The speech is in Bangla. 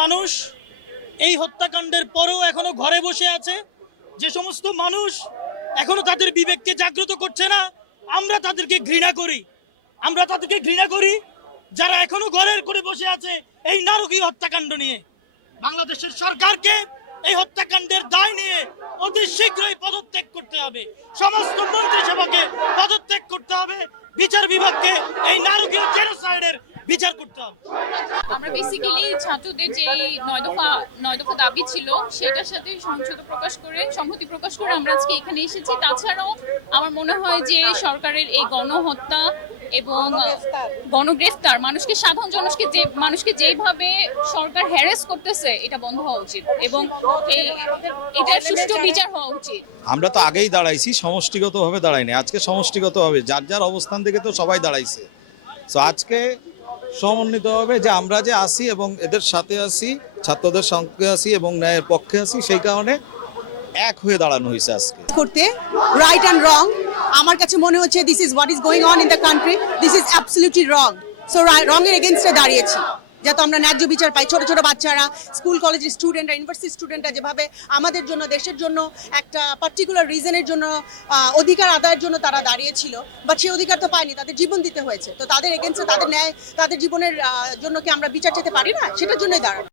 মানুষ এই হত্যাকাণ্ডের পরেও এখনো ঘরে বসে আছে, যে সমস্ত মানুষ এখনো তাদের বিবেককে জাগ্রত করছে না, আমরা তাদেরকে ঘৃণা করি। আমরা তাদেরকে ঘৃণা করি যারা এখনো ঘরের করে বসে আছে এই নারকীয় হত্যাকাণ্ড নিয়ে। বাংলাদেশের সরকারকে এই হত্যাকাণ্ডের দায় নিয়ে অতি শীঘ্রই পদত্যাগ করতে হবে, সমস্ত মন্ত্রিসভাকে পদত্যাগ করতে হবে, বিচার বিভাগকে এই নারকীয় জেনোসাইডের বিচার করতে হবে। আমরা বেসিক্যালি ছাত্রদের যে নয় দফা দাবি ছিল সেটার সাথে সংহতি প্রকাশ করে আমরা আজকে এখানে এসেছি। তাছাড়াও আমার মনে হয় যে সরকারের এই গণহত্যা এবং গণগ্রেফতার সাধারণ মানুষকে যেভাবে সরকার হ্যারাস করতেছে এটা বন্ধ হওয়া উচিত এবং এটার সুষ্ঠু বিচার হওয়া উচিত। আমরা তো আগেই দাঁড়াইছি, সমষ্টিগতভাবে দাঁড়াইনি, আজকে সমষ্টিগতভাবে যার যার অবস্থান থেকে তো সবাই দাঁড়াইছে। তো আজকে সমন্বিতভাবে যে আমরা যে আসি এবং এদের সাথে আসি, ছাত্রদের সঙ্গে আসি এবং ন্যায়ের পক্ষে আসি, সেই কারণে এক হয়ে দাঁড়ানো হয়েছে আজকে করতে। রাইট অ্যান্ড রং, আমার কাছে মনে হচ্ছে this is what is going on in the country, this is absolutely wrong. So রঙের এগেনস্টে দাঁড়িয়েছি যাতে আমরা ন্যায্য বিচার পাই। ছোট ছোট বাচ্চারা, স্কুল কলেজের স্টুডেন্টরা, ইউনিভার্সিটি স্টুডেন্টরা যেভাবে আমাদের জন্য, দেশের জন্য একটা পার্টিকুলার রিজনের জন্য অধিকার আদায়ের জন্য তারা দাঁড়িয়েছিল, বাট সেই অধিকার তো পায়নি, তাদের জীবন দিতে হয়েছে। তো তাদের এগেনস্টে, তাদের ন্যায়, তাদের জীবনের জন্য কি আমরা বিচার চাইতে পারি না? সেটার জন্যই দাঁড়ানো।